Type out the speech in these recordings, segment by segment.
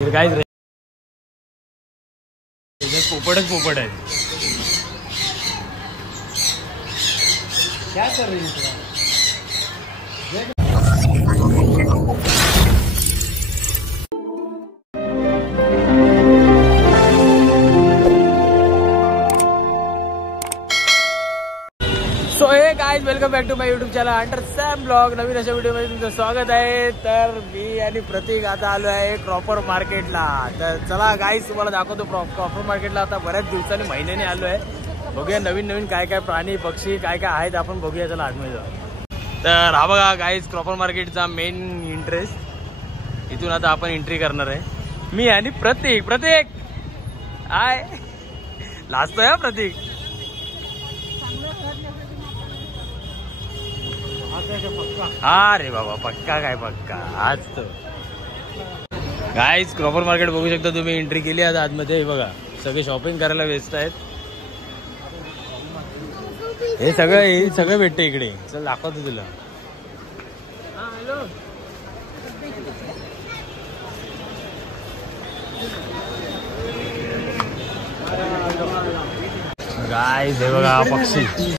काय पोपटच पोपट आहे. क्या कर रही है? So hey guys, welcome back to my YouTube channel under Sam blog. नवीन अशा व्हिडिओमध्ये तुमचं स्वागत आहे. तर मी आणि प्रतीक आता आलो आहे क्रॉपर मार्केटला. तर चला गाइस, तुम्हाला दाखवतो क्रॉपर मार्केटला. आता बऱ्याच दिवसांनी महिन्याने आलो आहे. बघूया नवीन नवीन काय काय प्राणी पक्षी काय काय आहेत, आपण बघूया. चला आतमध्ये जाऊ. तर हा बघा गाइस, क्रॉपर मार्केटचा मेन इंटरेस्ट. इथून आता आपण एंट्री करणार आहे, मी आणि प्रतीक. प्रतीक हाय, लाजतोय प्रतीक. हा रे बाबा, पक्का काय पक्का आज तर. गाइस, क्रॉपर मार्केट बघू शकता तुम्ही. एंट्री केली आता आतमध्ये. बघा सगळे शॉपिंग करायला व्यस्त आहेत. हे सगळं भेटतं इकडे. चल दाखवतो तुला. गाइस हे बघा पक्षी.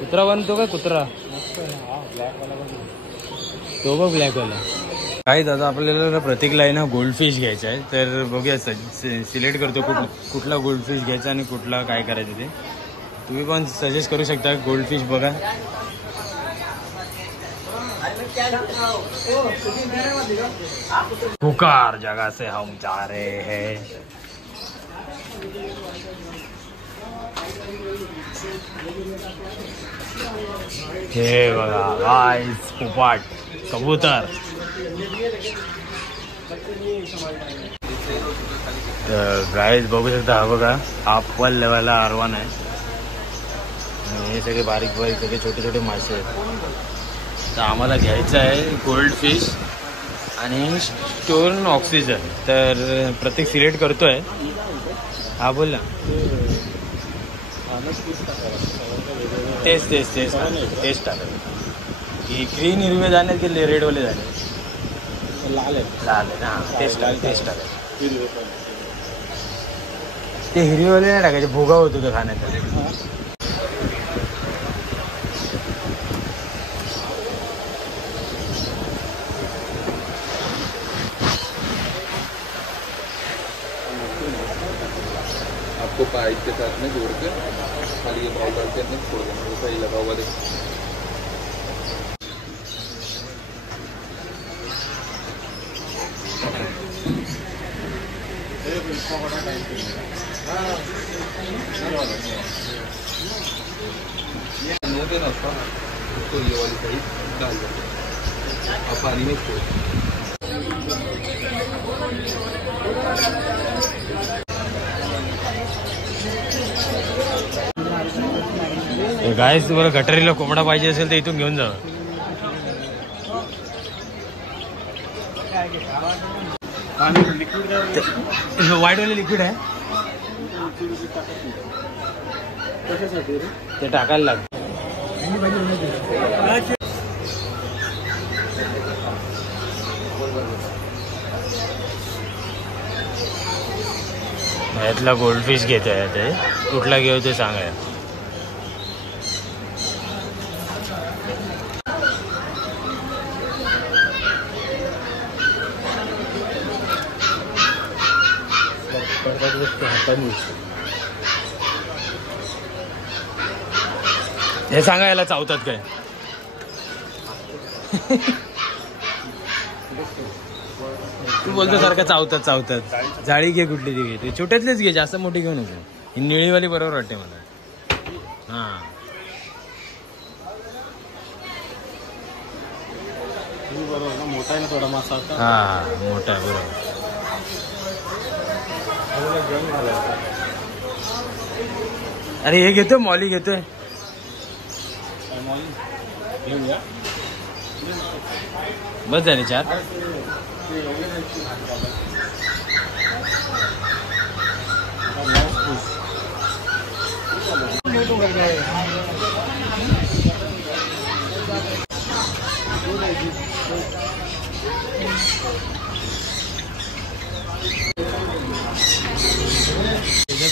कुत्रा बनतो का कुत्रा? तो बघ ब्लॅक वाला. काही दादा आपल्याला प्रतीकला आहे ना गोल्ड फिश घ्यायचा आहे. तर बघूया सिलेक्ट करतो कुठला गोल्ड फिश घ्यायचा आणि कुठला काय करायचं ते. तुम्ही पण सजेस्ट करू शकता. गोल्ड फिश बघा. पुकार जगह से हम जा रहे हैं. हे बघा गाइस, पोपट कबूतर. तर गाइस बघू शकता. हा बघा, हा अप्पल लेवलला R1 आहे. हे सगळे बारीक बारीक सगळे छोटे छोटे मासे आहेत. तर आम्हाला घ्यायचं आहे गोल्ड फिश आणि स्टोन ऑक्सिजन. तर प्रत्येक सिलेक्ट करतोय. हा बोल ना. टेस्ट टाका. की ग्रीन हिरवे जाणे की रेडवाले जाणे? लाल आहे ना. टेस्ट टाका. ते हिरवेवाले नाही टाकायचे, भोगा होतो तो खाण्याचा. आपको पाइप के साथ में जोड़ के खाली ये बॉल डाल के अपने छोड़ देना. वो सही लगा हुआ देखो. ना उसको ये वाली सही डाल दो और पानी में छोड़. गाइस, तुम्हाला गटारीला कोंबडा पाहिजे असेल तर इथून घेऊन जा. व्हाईट वाले लिक्विड आहे ते टाकायला लागतं. यातला गोल्ड फिश घेतोय. ते कुठला घेऊ ते सांगा. हे सांगा याला चावतात काय? तू बोलतो सारखं चावतात. जाळी घे कुठली ती घे. ते छोट्यातलेच घे, जास्त मोठी घेऊ नको. ही निळीवाली बरोबर वाटते मला. हा बरोबर. मोठा आहे ना थोडा मासा. हा मोठा आहे बरोबर. अरे हे घेतोय, मॉली घेतोय. बस झाले 4.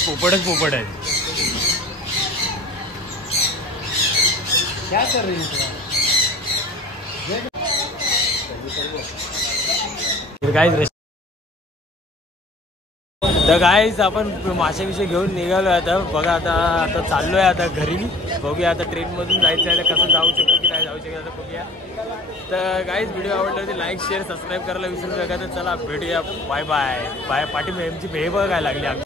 पोपटच पोपट आहे. क्या कर रही है तर गाईज आपण माशाविषयी घेऊन निघालो आता. बघा आता चाललोय आता घरी. बघूया आता ट्रेनमधून जायचं आहे, कसं जाऊ शकतो की नाही जाऊ शकतो आता बघूया. तर गाईज व्हिडिओ आवडला तर लाईक शेअर सबस्क्राईब करायला विसरू नका. तर चला भेटूया. Bye bye bye. पाठी आमची भेळ बघायला लागली.